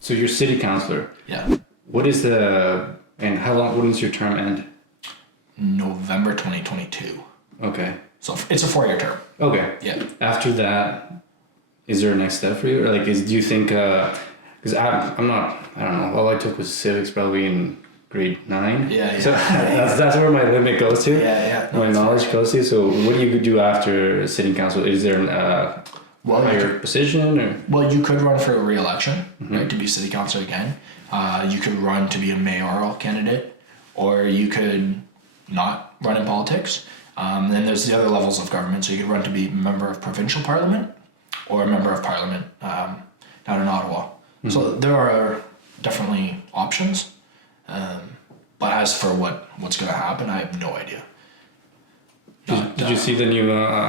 So you're city councillor. Yeah. What is and how long, when does your term end? November 2022. Okay. So it's a 4-year term. Okay. Yeah. After that, is there a next step for you? Or do you think, because I don't know, all I took was civics probably in grade 9. Yeah. So that's where my limit goes to. Yeah. My knowledge goes to. So what do you do after city council? Is there a higher position? Or? Well, you could run for a re-election, right, to be city councilor again. You could run to be a mayoral candidate, or you could not run in politics. Then there's the other levels of government. So you could run to be a member of provincial parliament or a member of parliament down in Ottawa. Mm-hmm. So there are definitely options. But as for what's going to happen, I have no idea. Did you see the new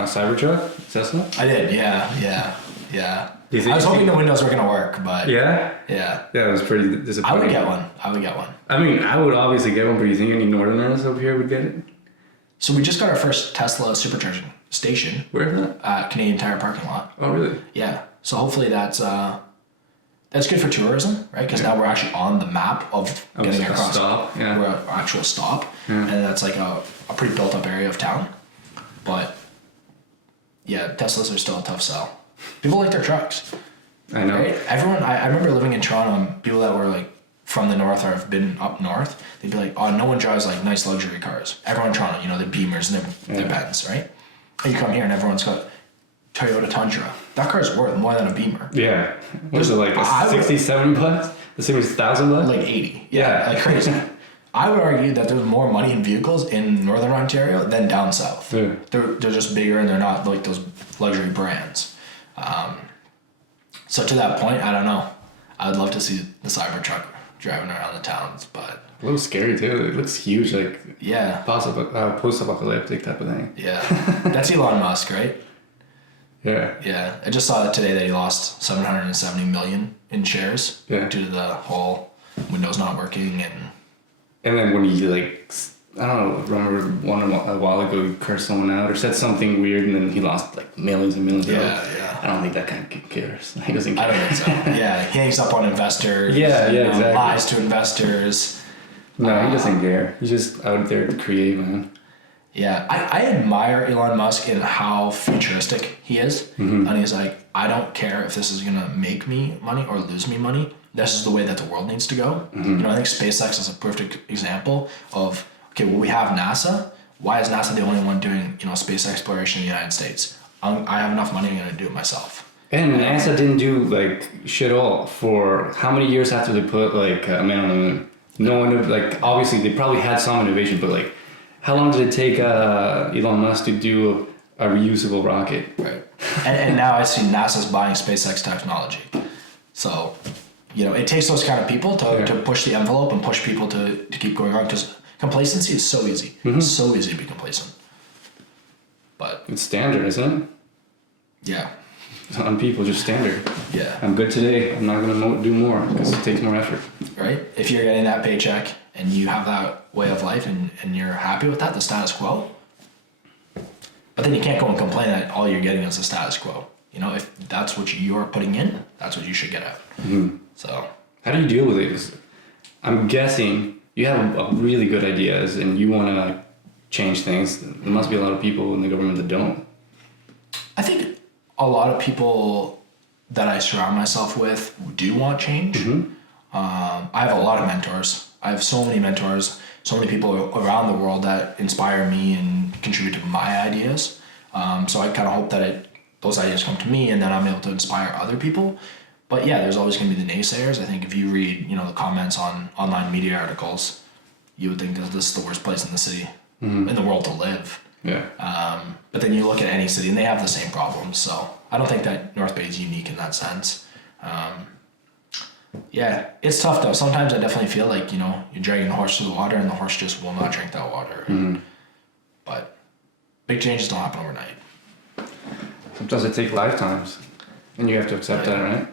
Cybertruck, Tesla? I did, yeah. I was hoping the windows were going to work, but... Yeah? Yeah. Yeah, it was pretty disappointing. I would get one. I mean, I would obviously get one, but do you think any Northerners over here would get it? So we just got our first Tesla supercharging station. Where is that? Canadian Tire parking lot. Oh, really? Yeah. So hopefully that's good for tourism, right? Because now we're actually on the map of getting across. Stop. Yeah. We're an actual stop. Yeah. And that's like a pretty built up area of town. But yeah, Teslas are still a tough sell. People like their trucks. I know. Right? Everyone, I remember living in Toronto, and people that were like from the north or have been up north, they'd be like, oh, no one drives like nice luxury cars. Everyone in Toronto, the Beamers and their Benz, right? And you come here and everyone's got Toyota Tundra. That car is worth more than a Beamer. Yeah. What is it, like a 60, 70 bucks? The same as 1,000 bucks? Like 80. Yeah. Like crazy. I would argue that there's more money in vehicles in Northern Ontario than down south. Yeah. They're just bigger and they're not like those luxury brands. So to that point, I don't know. I would love to see the Cybertruck driving around the towns, but... A little scary too. It looks huge, like... Yeah. Post-apocalyptic type of thing. Yeah. That's Elon Musk, right? Yeah. Yeah. I just saw that today that he lost 770 million in shares due to the whole Windows not working and then when he I don't know, remember a while ago he cursed someone out or said something weird and then he lost like millions and millions of dollars. Yeah. I don't think that guy cares. He doesn't care. I don't think so. Yeah, he hangs up on investors. Yeah, exactly. Lies to investors. No, he doesn't care. He's just out there to create, man. Yeah, I admire Elon Musk in how futuristic he is. Mm-hmm. And he's like, I don't care if this is going to make me money or lose me money. This is the way that the world needs to go. Mm-hmm. I think SpaceX is a perfect example of, okay, well, we have NASA. Why is NASA the only one doing, space exploration in the United States? I have enough money, I'm going to do it myself. And NASA didn't do, shit all for how many years after they put, a man on the moon? No one, obviously they probably had some innovation, but, how long did it take Elon Musk to do a reusable rocket? Right. And now I see NASA's buying SpaceX technology. So, it takes those kind of people to push the envelope and push people to keep going on, because complacency is so easy. Mm-hmm. It's so easy to be complacent. But it's standard, isn't it? Yeah. Some people just standard. Yeah. I'm good today. I'm not going to do more because it takes more effort. Right? If you're getting that paycheck and you have that way of life and you're happy with that, the status quo. But then you can't go and complain that all you're getting is the status quo. If that's what you're putting in, that's what you should get out. Mm-hmm. So. How do you deal with it? I'm guessing you have a really good ideas and you want to change things. There must be a lot of people in the government that don't. I think a lot of people that I surround myself with do want change. Mm-hmm. I have a lot of mentors. I have so many mentors, so many people around the world that inspire me and contribute to my ideas. So I kind of hope that those ideas come to me and then I'm able to inspire other people. But yeah, there's always going to be the naysayers. I think if you read, the comments on online media articles, you would think that this is the worst place in the city, in the world to live. Yeah. But then you look at any city and they have the same problems. So I don't think that North Bay is unique in that sense. Yeah, it's tough though. Sometimes I definitely feel like, you're dragging the horse through the water and the horse just will not drink that water. Mm-hmm. But big changes don't happen overnight. Sometimes it takes lifetimes and you have to accept that, right?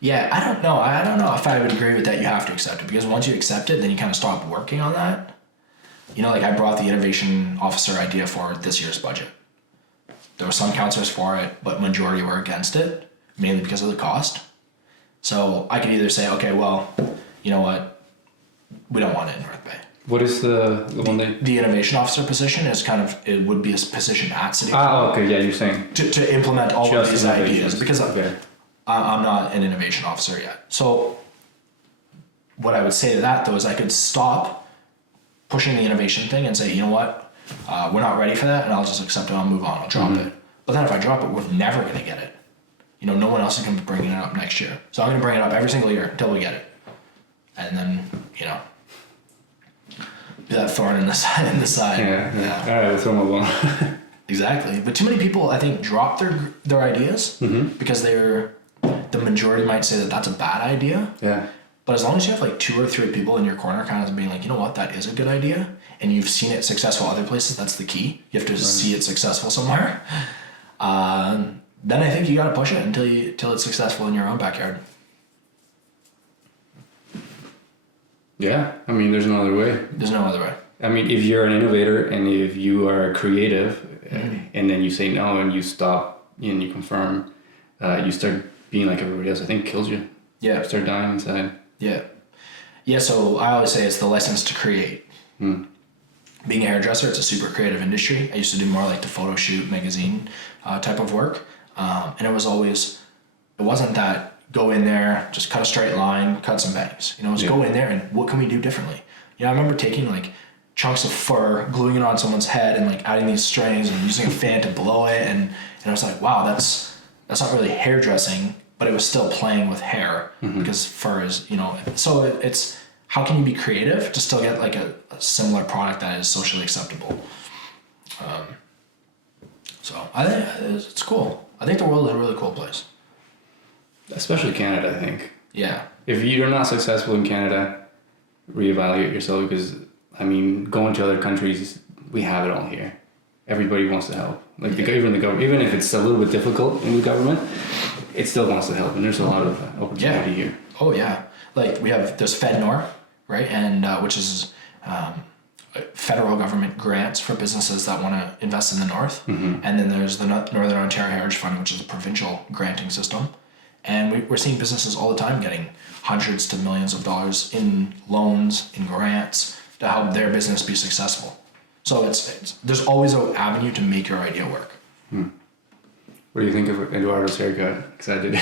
Yeah, I don't know. I don't know if I would agree with that. You have to accept it because once you accept it, then you kind of stop working on that. I brought the innovation officer idea for this year's budget. There were some councillors for it, but majority were against it. mainly because of the cost. So I could either say, okay, well, you know what, we don't want it in North Bay. What is the one that... The innovation officer position is kind of, it would be a position at City Ah, okay, yeah, you're saying. to implement all of these ideas, because okay. I'm not an innovation officer yet. So what I would say to that though is I could stop pushing the innovation thing and say, you know what, we're not ready for that, and I'll just accept it, I'll move on, I'll drop it. But then if I drop it, we're never going to get it. You know, no one else is going to be bringing it up next year. So I'm going to bring it up every single year until we get it. And then, you know, be that thorn in the side. Yeah. All right, let's throw them Exactly. But too many people, I think, drop their ideas because the majority might say that that's a bad idea. Yeah. But as long as you have like 2 or 3 people in your corner kind of being like, you know what, that is a good idea, and you've seen it successful other places, that's the key. You have to see it successful somewhere. Then I think you got to push it until it's successful in your own backyard. Yeah, I mean, there's no other way. There's no other way. I mean, if you're an innovator and if you are creative, and then you say no and you stop and you confirm, you start being like everybody else, I think it kills you. Yeah. You start dying inside. Yeah. Yeah, so I always say it's the license to create. Being a hairdresser, it's a super creative industry. I used to do more like the photo shoot, magazine type of work. And it wasn't that go in there, just cut a straight line, cut some bangs. You know, just go in there and what can we do differently? You know, I remember taking like chunks of fur, gluing it on someone's head and like adding these strings and using a fan to blow it. And I was like, wow, that's not really hairdressing, but it was still playing with hair because fur is, you know, so it's, how can you be creative to still get like a similar product that is socially acceptable? So I think it's cool. I think the world is a really cool place. Especially Canada, I think. Yeah. If you're not successful in Canada, reevaluate yourself, because, I mean, going to other countries, we have it all here. Everybody wants to help. Like even the government, even if it's a little bit difficult in the government, it still wants to help, and there's a lot of opportunity here. Oh yeah. Like there's FedNor, right? And which is federal government grants for businesses that want to invest in the north. And then there's the Northern Ontario Heritage Fund, which is a provincial granting system. And we're seeing businesses all the time getting hundreds to millions of dollars in loans, in grants to help their business be successful. So there's always an avenue to make your idea work. What do you think of Eduardo's haircut? Because I did.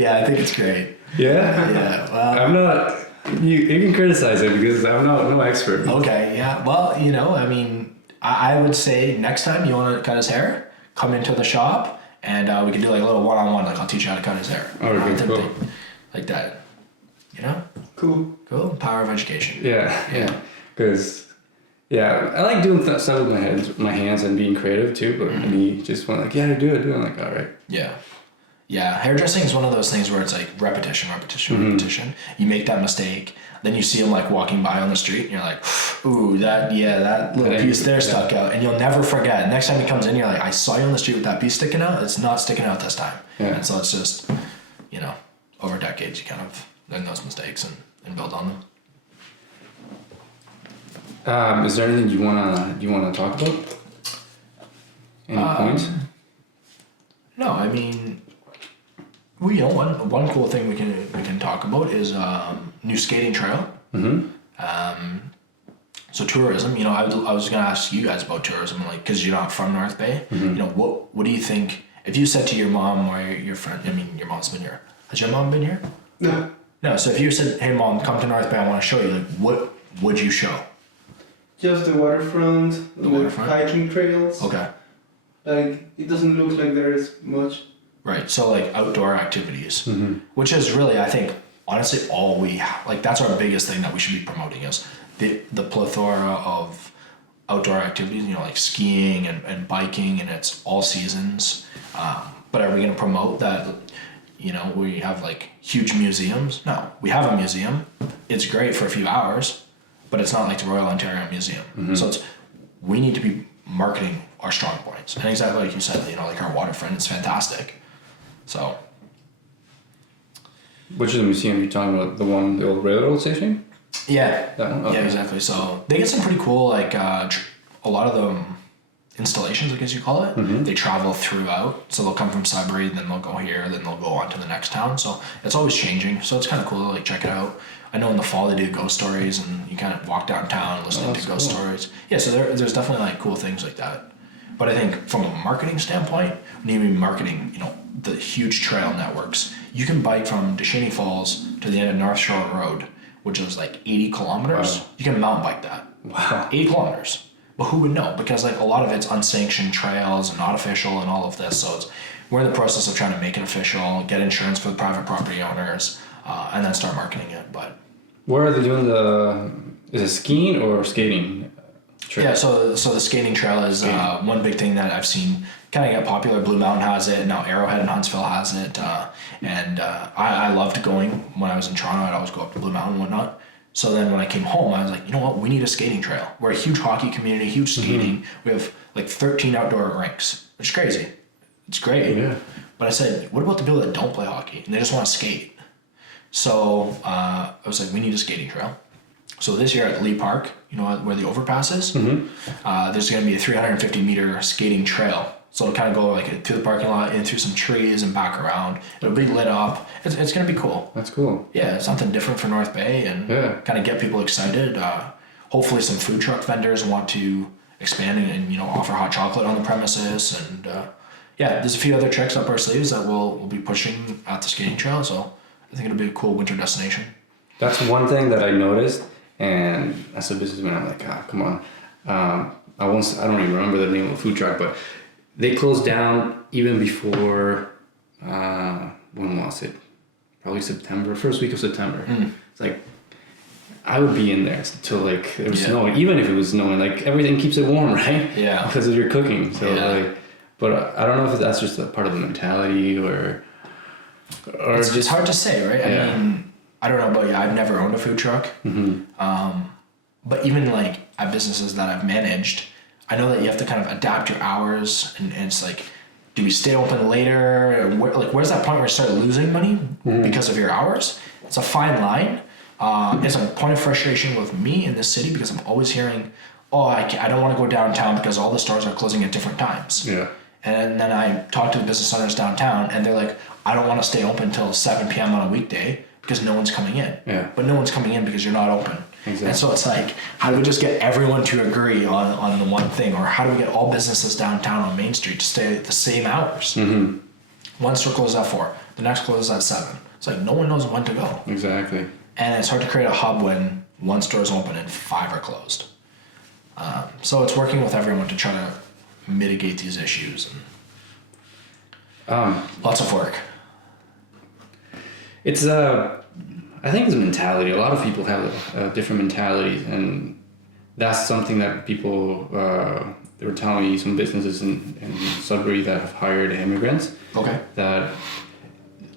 Yeah, I think it's great. Yeah? Yeah. Well, I'm not... You can criticize it because I'm no expert. Okay, yeah. Well, you know, I mean, I would say next time you want to cut his hair, come into the shop and we can do like a little one-on-one, like I'll teach you how to cut his hair. Oh, okay, cool. Like that. You know? Cool. Power of education. Yeah. Because, I like doing stuff with my hands and being creative too, but me just want like, do it. I'm like, all right. Yeah, hairdressing is one of those things where it's like repetition. You make that mistake, then you see them like walking by on the street, and you're like, ooh, that little piece there stuck out, and you'll never forget. Next time he comes in, you're like, I saw you on the street with that piece sticking out. It's not sticking out this time. Yeah. And so it's just, you know, over decades, you kind of learn those mistakes and build on them. Is there anything you wanna talk about? Any points? No, I mean, one cool thing we can talk about is new skating trail. So tourism, you know, I was gonna ask you guys about tourism, like, because you're not from North Bay. You know, what do you think if you said to your mom or your friend? I mean, your mom's been here. Has your mom been here? No. No. So if you said, "Hey, mom, come to North Bay, I want to show you," like, what would you show? Just the waterfront, The waterfront? hiking trails. Okay. Like, it doesn't look like there is much. Right. So like outdoor activities, which is really, I think, honestly, all we like. That's our biggest thing that we should be promoting is the plethora of outdoor activities. You know, like skiing and biking, and it's all seasons. But are we going to promote that? You know, we have like huge museums. No, we have a museum. It's great for a few hours, but it's not like the Royal Ontario Museum. So we need to be marketing our strong points. And exactly like you said, you know, like our waterfront is fantastic. So. Which is the museum you're talking about? The old railroad station? Yeah. That one? Okay. Yeah, exactly. So they get some pretty cool, like, a lot of them, installations, I guess you call it. They travel throughout, so they'll come from Sudbury, then they'll go here, then they'll go on to the next town. So it's always changing. So it's kind of cool to like check it out. I know in the fall they do ghost stories, and you kind of walk downtown listening to ghost stories. Yeah, so there's definitely like cool things like that. But I think from a marketing standpoint, when you mean marketing, you know, the huge trail networks, you can bike from Descheny Falls to the end of North Shore Road, which is like 80 kilometers. Wow. You can mountain bike that. Wow. 80 kilometers. But who would know? Because like a lot of it's unsanctioned trails and not official and all of this. So we're in the process of trying to make it official, get insurance for the private property owners, and then start marketing it. But where are they doing is it skiing or skating? Yeah, so the skating trail is one big thing that I've seen kind of get popular. Blue Mountain has it, now Arrowhead and Huntsville has it, and I loved going. When I was in Toronto, I'd always go up to Blue Mountain and whatnot. So then when I came home, I was like, you know what, we need a skating trail. We're a huge hockey community, huge skating. We have like 13 outdoor rinks, which is crazy. It's great. Yeah. But I said, what about the people that don't play hockey and they just want to skate? So I was like, we need a skating trail. So this year at Lee Park, you know where the overpass is, there's going to be a 350 meter skating trail. So it'll kind of go like through the parking lot, in through some trees and back around. It'll be lit up. It's going to be cool. That's cool. Yeah, something different for North Bay and kind of get people excited. Hopefully some food truck vendors want to expand and you know offer hot chocolate on the premises. And there's a few other tricks up our sleeves that we'll be pushing at the skating trail. So I think it'll be a cool winter destination. That's one thing that I noticed. And as a businessman, I'm like, come on. I don't even remember the name of the food truck, but they closed down even before, when was it? Probably September, first week of September. It's like, I would be in there till like it was snowing, even if it was snowing, like everything keeps it warm, right? Yeah. Because of your cooking. So like, but I don't know if that's just a part of the mentality or it's just hard to say, right? I mean, I don't know about you. I've never owned a food truck. But even like at businesses that I've managed, I know that you have to kind of adapt your hours and it's like, do we stay open later? Where's that point where you start losing money because of your hours? It's a fine line. It's a point of frustration with me in this city because I'm always hearing, I don't want to go downtown because all the stores are closing at different times. Yeah. And then I talk to the business owners downtown and they're like, I don't want to stay open until 7 p.m. on a weekday because no one's coming in. Yeah. But no one's coming in because you're not open. Exactly. And so it's like, how do we just get everyone to agree on the one thing? Or how do we get all businesses downtown on Main Street to stay at the same hours? One store closes at 4, the next closes at 7. It's like no one knows when to go. Exactly. And it's hard to create a hub when one store is open and 5 are closed. So it's working with everyone to try to mitigate these issues. And lots of work. It's I think it's a mentality. A lot of people have different mentalities, and that's something that people they were telling me, some businesses in Sudbury that have hired immigrants. Okay. That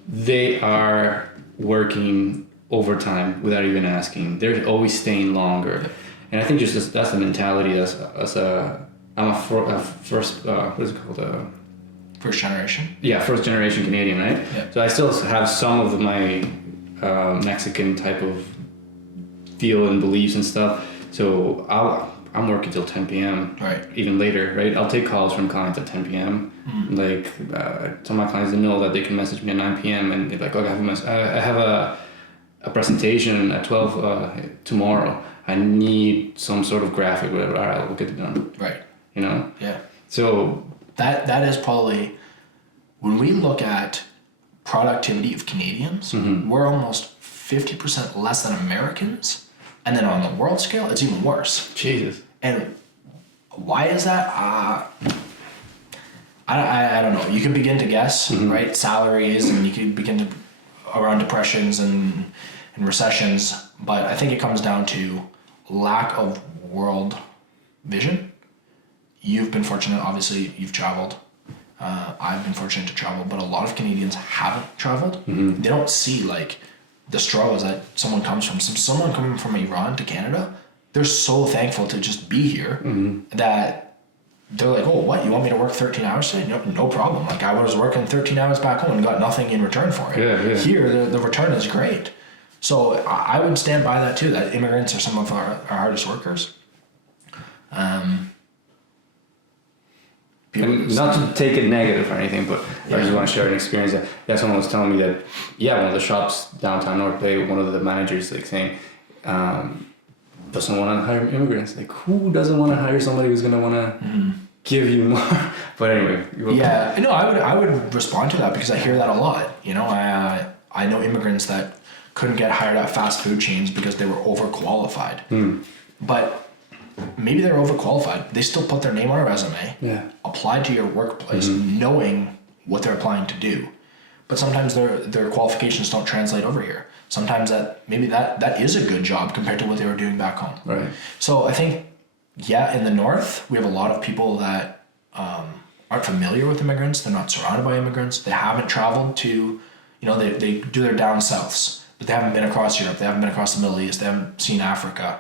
they are working overtime without even asking. They're always staying longer, and I think just that's the mentality. I'm a first what is it called? First generation? Yeah, first generation Canadian, right? Yeah. So I still have some of my Mexican type of feel and beliefs and stuff. So I'm working till 10 p.m. Right. Even later, right? I'll take calls from clients at 10 p.m. Like some of my clients know that they can message me at 9 p.m. and they're like, okay, I have a presentation at 12 tomorrow. I need some sort of graphic, whatever. All right, we'll get it done. Right. You know? Yeah. So that is probably, when we look at productivity of Canadians, we're almost 50% less than Americans. And then on the world scale, it's even worse. Jesus. And why is that? I don't know. You can begin to guess, right? Salaries, and you can begin to around depressions and recessions. But I think it comes down to lack of world vision. You've been fortunate, obviously, you've traveled. I've been fortunate to travel, but a lot of Canadians haven't traveled. They don't see like the struggles that someone coming from Iran to Canada. They're so thankful to just be here that they're like, oh, what? You want me to work 13 hours today? No problem. Like I was working 13 hours back home and got nothing in return for it. Yeah. Here, the return is great. So I would stand by that too, that immigrants are some of our hardest workers. And not to take it negative or anything, but I just want to share an experience. Yeah, someone was telling me that, one of the shops downtown North Bay, one of the managers like saying, doesn't want to hire immigrants. Like, who doesn't want to hire somebody who's going to want to give you more? But anyway. Yeah, no, I would respond to that because I hear that a lot. You know, I know immigrants that couldn't get hired at fast food chains because they were overqualified. But maybe they're overqualified. They still put their name on a resume, apply to your workplace, knowing what they're applying to do. But sometimes their qualifications don't translate over here. Sometimes that is a good job compared to what they were doing back home. Right. So I think, in the north, we have a lot of people that aren't familiar with immigrants. They're not surrounded by immigrants. They haven't traveled to, they do their down souths, but they haven't been across Europe. They haven't been across the Middle East. They haven't seen Africa.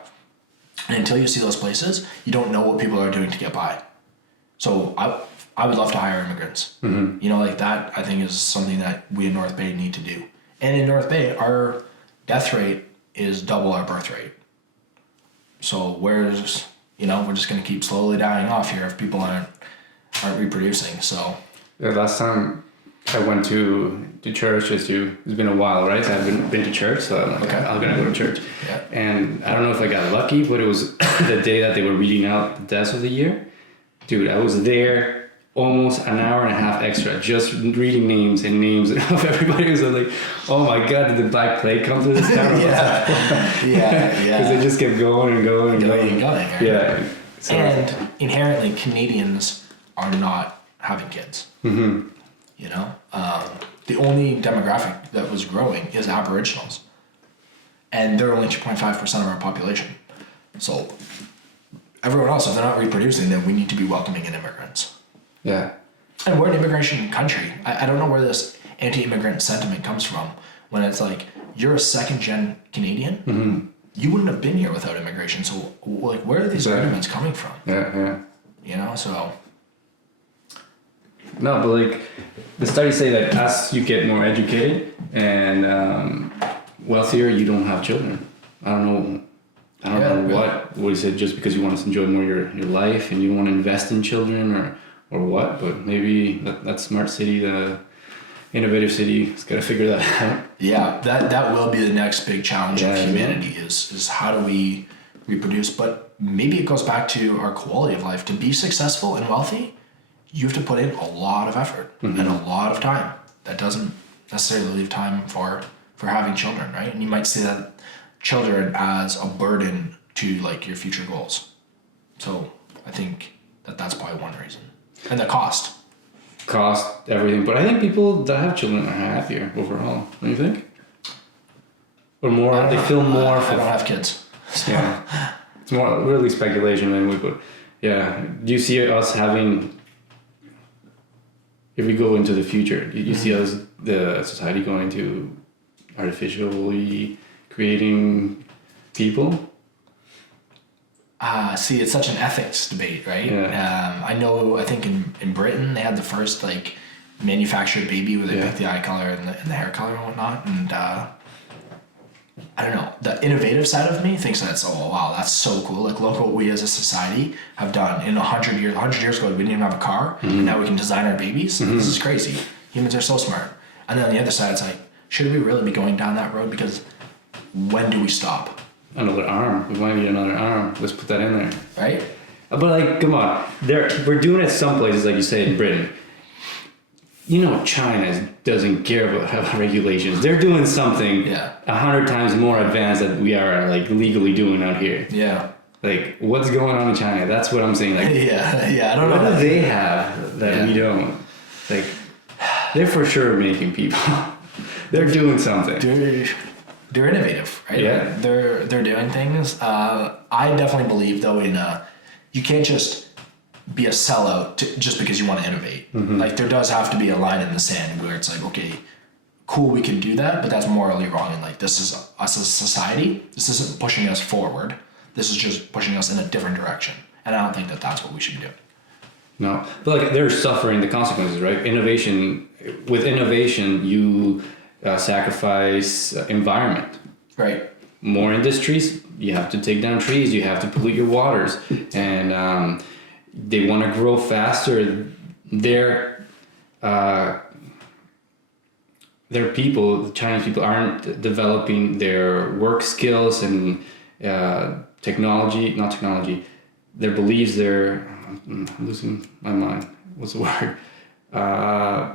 And until you see those places, you don't know what people are doing to get by. So I would love to hire immigrants. Like that, I think is something that we in North Bay need to do. And in North Bay, our death rate is double our birth rate. So we're just going to keep slowly dying off here if people aren't reproducing. So last time I went to church, it's been a while, right? So I haven't been to church, so I'm like, I'm gonna go to church. Yeah. And I don't know if I got lucky, but it was the day that they were reading out the deaths of the year. Dude, I was there almost an hour and a half extra, just reading names of everybody. Was like, oh my God, did the Black Plague come to this town? yeah. Because they just kept going and going and going. Right? Yeah. So, and inherently, Canadians are not having kids. The only demographic that was growing is Aboriginals. And they're only 2.5% of our population. So everyone else, if they're not reproducing, then we need to be welcoming in immigrants. Yeah. And we're an immigration country. I don't know where this anti-immigrant sentiment comes from when it's like, you're a second-gen Canadian. You wouldn't have been here without immigration. So like, where are these arguments coming from? Yeah. So... No, but like the studies say that as you get more educated and wealthier, you don't have children. I don't know what is it, just because you want to enjoy more your life and you don't want to invest in children or what, but maybe that smart city, the innovative city, has got to figure that out. Yeah, that will be the next big challenge of humanity is how do we reproduce, but maybe it goes back to our quality of life. To be successful and wealthy, you have to put in a lot of effort and a lot of time. That doesn't necessarily leave time for having children, right? And you might see that children as a burden to like your future goals. So I think that's probably one reason. And the cost, everything. But I think people that have children are happier overall. Don't you think? Or more, they feel more. I don't have kids. So. Yeah, it's more really speculation than we would. Yeah, do you see us having? If we go into the future, do you see us, the society, going to artificially creating people? See, it's such an ethics debate, right? Yeah. I think in Britain, they had the first like manufactured baby where they picked the eye color and the hair color and whatnot. And I don't know, the innovative side of me thinks that's so cool. Like, look what we as a society have done in 100 years. 100 years ago, we didn't even have a car, and now we can design our babies. This is crazy. Humans are so smart. And then on the other side, it's like, should we really be going down that road? Because when do we stop? Another arm. We might need another arm. Let's put that in there. Right? But like, come on. We're doing it some places, like you say, in Britain. China doesn't care about regulations. They're doing something 100 times more advanced than we are like legally doing out here. Yeah. Like, what's going on in China? That's what I'm saying. Like, I don't know. What do they have that we don't? Like, they're for sure making people. They're doing something. They're innovative, right? Yeah. Like, they're doing things. I definitely believe though you can't just be a sellout just because you want to innovate. Like, there does have to be a line in the sand where it's like, okay, cool, we can do that, but that's morally wrong. And like, this is us as a society. This isn't pushing us forward. This is just pushing us in a different direction. And I don't think that that's what we should be doing. No, but like, they're suffering the consequences, right? With innovation, you sacrifice environment. Right. More industries, you have to take down trees, you have to pollute your waters, and they want to grow faster their people, the Chinese people, aren't developing their work skills and their beliefs, I'm losing my mind. What's the word?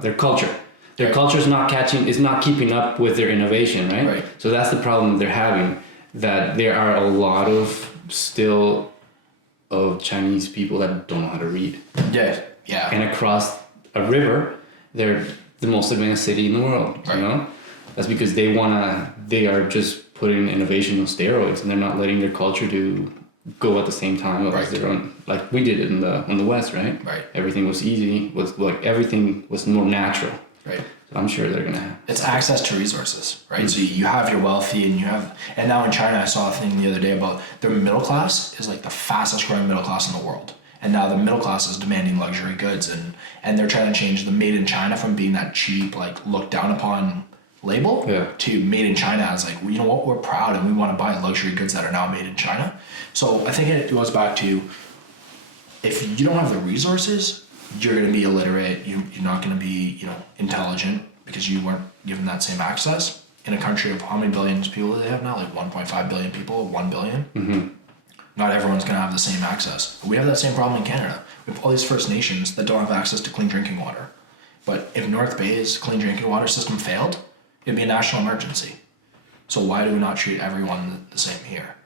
Their culture. Their culture is not keeping up with their innovation, right? Right. So that's the problem they're having, that there are a lot of Chinese people that don't know how to read. Yeah. Yeah. And across a river, they're the most advanced city in the world, right. You know? That's because they are just putting innovation on steroids, and they're not letting their culture go at the same time as their own, like we did in the West, right? Right. Everything was easy, everything was more natural. Right. So I'm sure they're gonna have. It's access to resources, right? Mm-hmm. So you have your wealthy, and now in China, I saw a thing the other day about their middle class is like the fastest growing middle class in the world. And now the middle class is demanding luxury goods, and they're trying to change the made in China from being that cheap, like looked down upon label to made in China as like, you know what, we're proud and we want to buy luxury goods that are now made in China. So I think it goes back to, if you don't have the resources, you're going to be illiterate, you're not going to be, intelligent, because you weren't given that same access. In a country of how many billions of people do they have now? Like 1.5 billion people, 1 billion? Mm-hmm. Not everyone's going to have the same access. We have that same problem in Canada. We have all these First Nations that don't have access to clean drinking water. But if North Bay's clean drinking water system failed, it'd be a national emergency. So why do we not treat everyone the same here?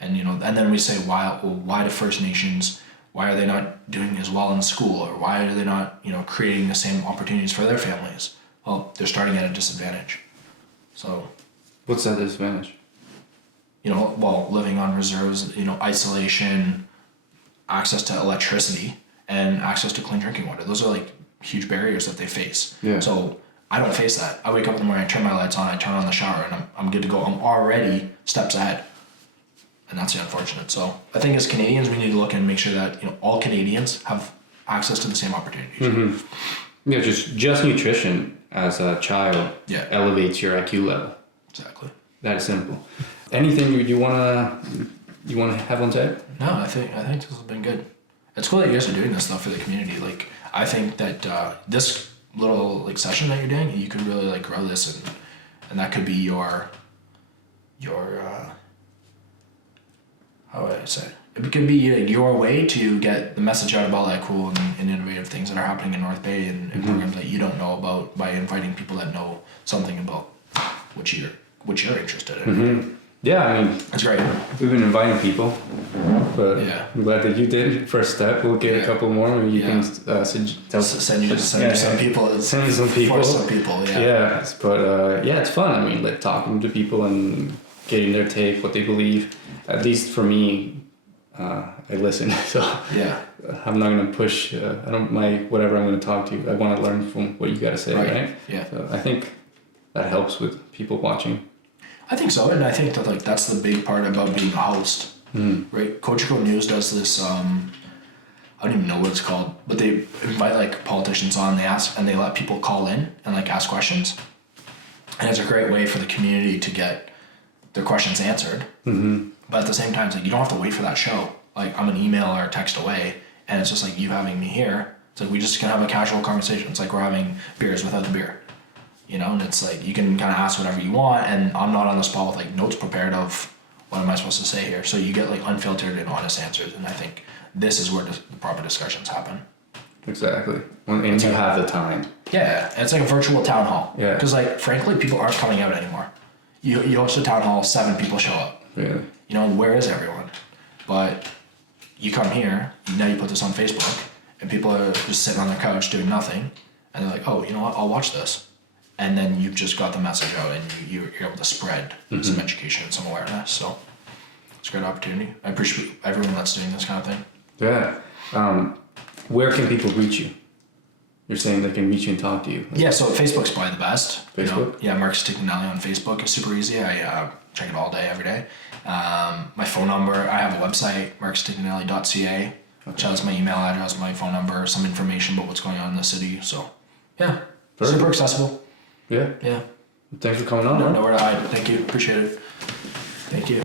And and then we say, why do First Nations, why are they not doing as well in school, or why are they not creating the same opportunities for their families? Well, they're starting at a disadvantage. So what's that disadvantage? Living on reserves, isolation, access to electricity, and access to clean drinking water. Those are like huge barriers that they face. Yeah. So I don't face that. I wake up in the morning, I turn my lights on, I turn on the shower, and I'm good to go. I'm already steps ahead. And that's the unfortunate. So I think as Canadians, we need to look and make sure that all Canadians have access to the same opportunities. Mm-hmm. Yeah, just nutrition as a child elevates your IQ level. Exactly. That is simple. Anything you wanna have on tape? No, I think this has been good. It's cool that you guys are doing this though for the community. Like, I think that this little session that you're doing, you could really grow this, and that could be your how would I say it? It could be your way to get the message out about cool and innovative things that are happening in North Bay and programs that you don't know about, by inviting people that know something about what you're interested in. Mm-hmm. Yeah, I mean, that's great. We've been inviting people, but I'm glad that you did. First step, we'll get a couple more. Maybe you can send you some people. Send me some people. For some people, yeah. But it's fun. I mean, talking to people and getting their take, what they believe. At least for me, I listen. So I'm not gonna push. I don't mind whatever I'm gonna talk to you. I want to learn from what you got to say, right? Yeah. So I think that helps with people watching. I think so, and I think that that's the big part about being a host, right? Cogeco News does this. I don't even know what it's called, but they invite politicians on. They let people call in and ask questions, and it's a great way for the community to get their questions answered. Mm-hmm. But at the same time, it's you don't have to wait for that show. I'm an email or a text away, and it's just you having me here. It's we just can have a casual conversation. It's we're having beers without the beer. And it's you can kind of ask whatever you want, and I'm not on the spot with notes prepared of what am I supposed to say here. So you get unfiltered and honest answers, and I think this is where the proper discussions happen. Exactly. And you have the time. Yeah, it's a virtual town hall. Yeah. Because frankly, people aren't coming out anymore. You host a town hall, 7 people show up. Really? Where is everyone? But you come here, now you put this on Facebook, and people are just sitting on their couch doing nothing, and they're oh, you know what, I'll watch this. And then you've just got the message out, and you're able to spread some education and some awareness. So it's a great opportunity. I appreciate everyone that's doing this kind of thing. Yeah. Where can people reach you? You're saying they can reach you and talk to you. Yeah, so Facebook's probably the best. Facebook? Mark's Tignanelli on Facebook. It's super easy. I check it all day, every day. My phone number, I have a website, markstignanelli.ca, which has my email address, my phone number, some information about what's going on in the city. So, yeah, super accessible. Yeah. Yeah. Thanks for coming on. No, nowhere to hide. Thank you. Appreciate it. Thank you.